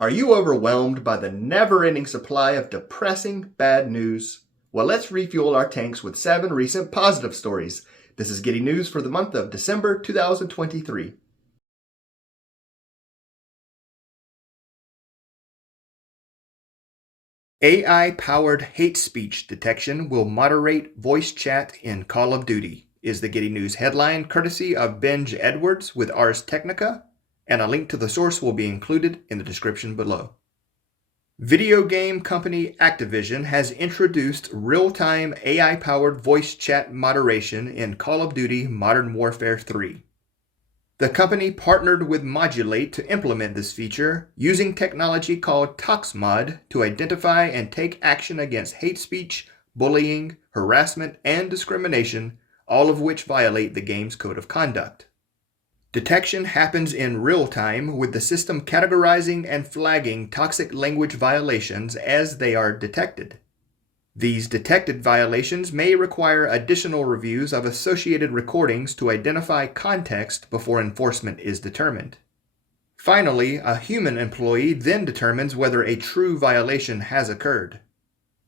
Are you overwhelmed by the never-ending supply of depressing bad news? Well, let's refuel our tanks with 7 recent positive stories. This is Getty News for the month of December 2023. AI-powered hate speech detection will moderate voice chat in Call of Duty, is the Getty News headline, courtesy of Benj Edwards with Ars Technica, and a link to the source will be included in the description below. Video game company Activision has introduced real-time AI-powered voice chat moderation in Call of Duty Modern Warfare 3. The company partnered with Modulate to implement this feature, using technology called ToxMod to identify and take action against hate speech, bullying, harassment, and discrimination, all of which violate the game's code of conduct. Detection happens in real time, with the system categorizing and flagging toxic language violations as they are detected. These detected violations may require additional reviews of associated recordings to identify context before enforcement is determined. Finally, a human employee then determines whether a true violation has occurred.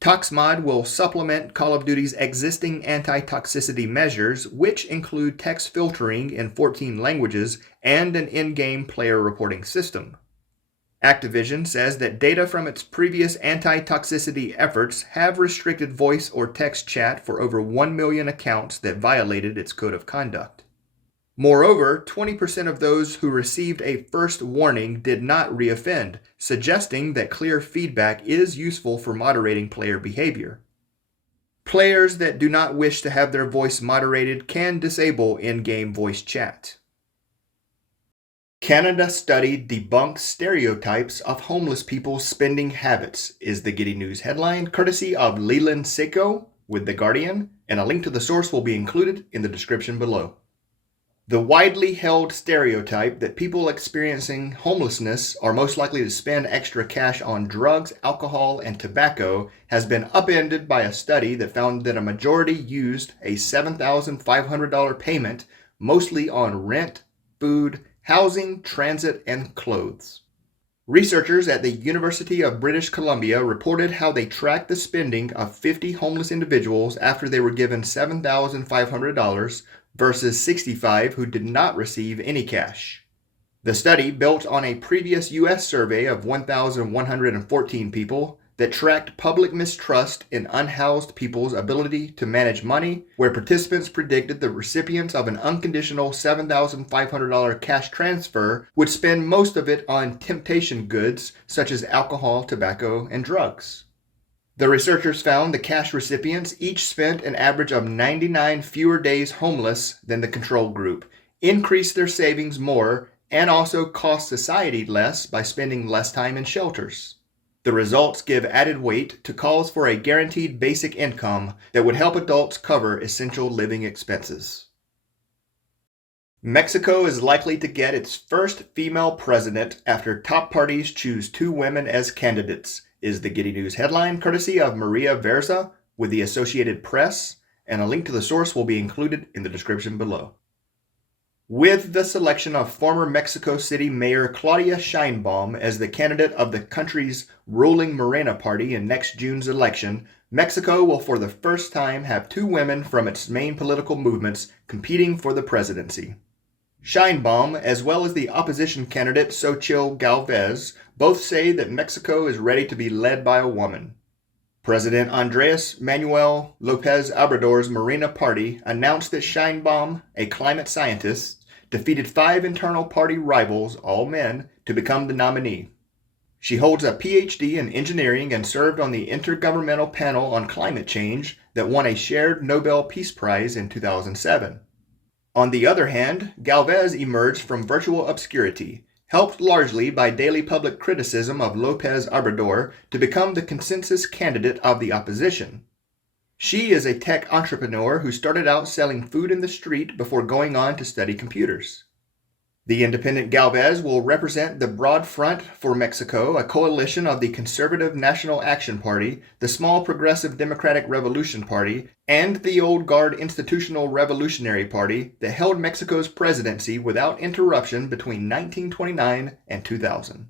ToxMod will supplement Call of Duty's existing anti-toxicity measures, which include text filtering in 14 languages and an in-game player reporting system. Activision says that data from its previous anti-toxicity efforts have restricted voice or text chat for over 1 million accounts that violated its code of conduct. Moreover, 20% of those who received a first warning did not reoffend, suggesting that clear feedback is useful for moderating player behavior. Players that do not wish to have their voice moderated can disable in-game voice chat. Canada study debunks stereotypes of homeless people's spending habits, is the Getty News headline, courtesy of Leland Seko with The Guardian, and a link to the source will be included in the description below. The widely held stereotype that people experiencing homelessness are most likely to spend extra cash on drugs, alcohol, and tobacco has been upended by a study that found that a majority used a $7,500 payment, mostly on rent, food, housing, transit, and clothes. Researchers at the University of British Columbia reported how they tracked the spending of 50 homeless individuals after they were given $7,500 versus 65 who did not receive any cash. The study built on a previous U.S. survey of 1,114 people that tracked public mistrust in unhoused people's ability to manage money, where participants predicted the recipients of an unconditional $7,500 cash transfer would spend most of it on temptation goods such as alcohol, tobacco, and drugs. The researchers found the cash recipients each spent an average of 99 fewer days homeless than the control group, increased their savings more, and also cost society less by spending less time in shelters. The results give added weight to calls for a guaranteed basic income that would help adults cover essential living expenses. Mexico is likely to get its first female president after top parties choose 2 women as candidates, is the Getty News headline, courtesy of Maria Verza with the Associated Press, and a link to the source will be included in the description below. With the selection of former Mexico City Mayor Claudia Sheinbaum as the candidate of the country's ruling Morena party in next June's election, Mexico will for the first time have 2 women from its main political movements competing for the presidency. Sheinbaum, as well as the opposition candidate Xochitl Galvez, both say that Mexico is ready to be led by a woman. President Andres Manuel López Obrador's Morena party announced that Sheinbaum, a climate scientist, defeated 5 internal party rivals, all men, to become the nominee. She holds a PhD in engineering and served on the Intergovernmental Panel on Climate Change that won a shared Nobel Peace Prize in 2007. On the other hand, Galvez emerged from virtual obscurity, helped largely by daily public criticism of López Obrador, to become the consensus candidate of the opposition. She is a tech entrepreneur who started out selling food in the street before going on to study computers. The independent Galvez will represent the Broad Front for Mexico, a coalition of the Conservative National Action Party, the Small Progressive Democratic Revolution Party, and the Old Guard Institutional Revolutionary Party that held Mexico's presidency without interruption between 1929 and 2000.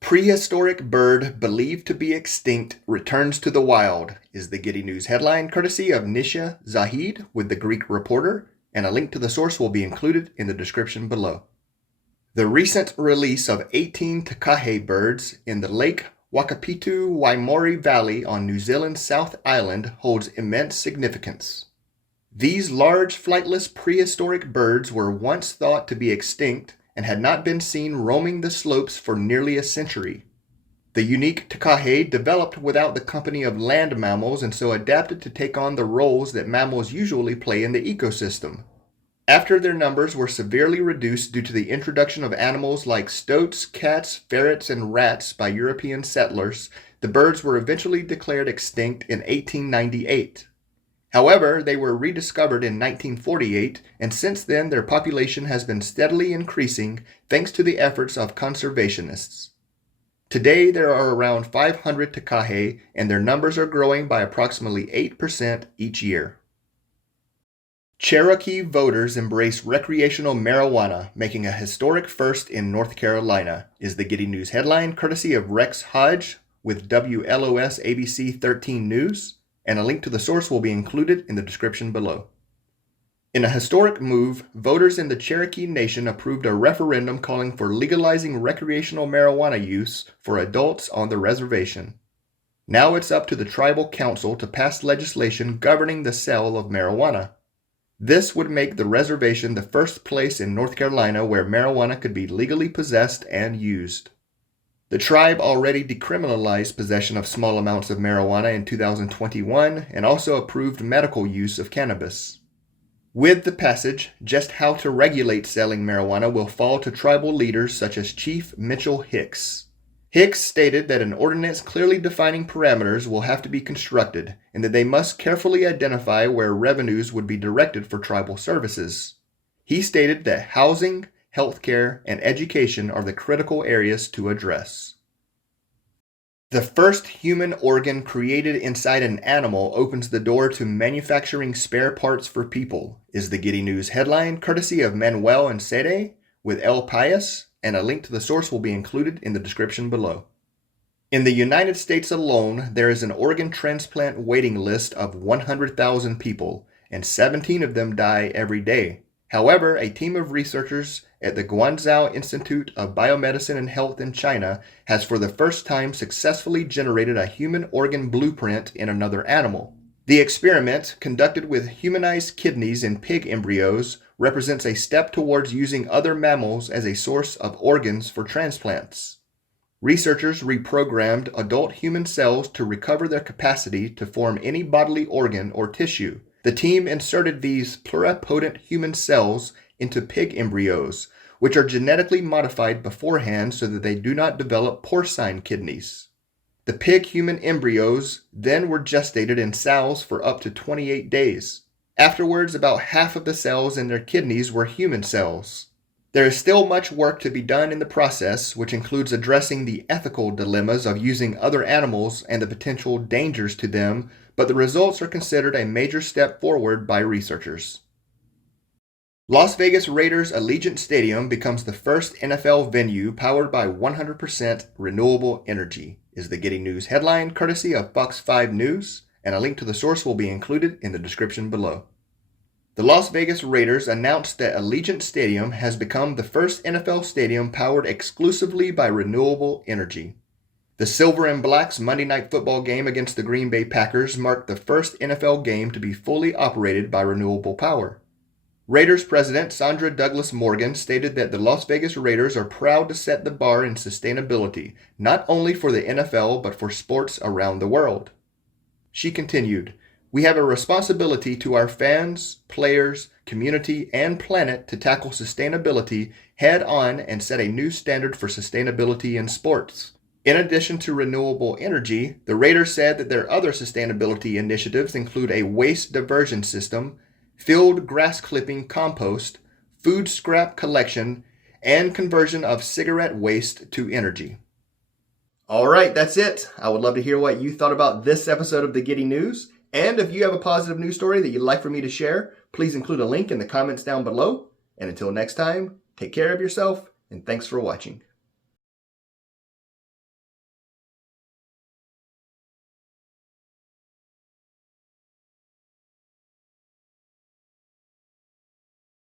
Prehistoric bird believed to be extinct returns to the wild is the Getty News headline, courtesy of Nisha Zahid with the Greek Reporter, and a link to the source will be included in the description below. The recent release of 18 takahe birds in the Lake Wakapitu Waimori Valley on New Zealand's South Island holds immense significance. These large flightless prehistoric birds were once thought to be extinct and had not been seen roaming the slopes for nearly a century. The unique takahe developed without the company of land mammals and so adapted to take on the roles that mammals usually play in the ecosystem. After their numbers were severely reduced due to the introduction of animals like stoats, cats, ferrets, and rats by European settlers, the birds were eventually declared extinct in 1898. However, they were rediscovered in 1948, and since then their population has been steadily increasing thanks to the efforts of conservationists. Today there are around 500 takahe, and their numbers are growing by approximately 8% each year. Cherokee voters embrace recreational marijuana, making a historic first in North Carolina, is the Getty News headline, courtesy of Rex Hodge with WLOS ABC 13 News, and a link to the source will be included in the description below. In a historic move, voters in the Cherokee Nation approved a referendum calling for legalizing recreational marijuana use for adults on the reservation. Now it's up to the tribal council to pass legislation governing the sale of marijuana. This would make the reservation the first place in North Carolina where marijuana could be legally possessed and used. The tribe already decriminalized possession of small amounts of marijuana in 2021 and also approved medical use of cannabis. With the passage, just how to regulate selling marijuana will fall to tribal leaders such as Chief Mitchell Hicks. Hicks stated that an ordinance clearly defining parameters will have to be constructed and that they must carefully identify where revenues would be directed for tribal services. He stated that housing, healthcare, and education are the critical areas to address. The first human organ created inside an animal opens the door to manufacturing spare parts for people, is the Getty News headline, courtesy of Manuel and Sede with El Pias, and a link to the source will be included in the description below. In the United States alone, there is an organ transplant waiting list of 100,000 people, and 17 of them die every day. However, a team of researchers at the Guangzhou Institute of Biomedicine and Health in China has for the first time successfully generated a human organ blueprint in another animal. The experiment, conducted with humanized kidneys in pig embryos, represents a step towards using other mammals as a source of organs for transplants. Researchers reprogrammed adult human cells to recover their capacity to form any bodily organ or tissue. The team inserted these pluripotent human cells into pig embryos, which are genetically modified beforehand so that they do not develop porcine kidneys. The pig-human embryos then were gestated in sows for up to 28 days. Afterwards, about half of the cells in their kidneys were human cells. There is still much work to be done in the process, which includes addressing the ethical dilemmas of using other animals and the potential dangers to them, but the results are considered a major step forward by researchers. Las Vegas Raiders Allegiant Stadium becomes the first NFL venue powered by 100% renewable energy, is the Getty News headline, courtesy of Fox 5 News, and a link to the source will be included in the description below. The Las Vegas Raiders announced that Allegiant Stadium has become the first NFL stadium powered exclusively by renewable energy. The Silver and Black's Monday Night Football game against the Green Bay Packers marked the first NFL game to be fully operated by renewable power. Raiders president Sandra Douglas Morgan stated that the Las Vegas Raiders are proud to set the bar in sustainability, not only for the NFL but for sports around the world. She continued, "We have a responsibility to our fans, players, community, and planet to tackle sustainability head on and set a new standard for sustainability in sports." In addition to renewable energy, the Raiders said that their other sustainability initiatives include a waste diversion system, field grass clipping compost, food scrap collection, and conversion of cigarette waste to energy. All right, that's it. I would love to hear what you thought about this episode of the Getty News. And if you have a positive news story that you'd like for me to share, please include a link in the comments down below. And until next time, take care of yourself, and thanks for watching.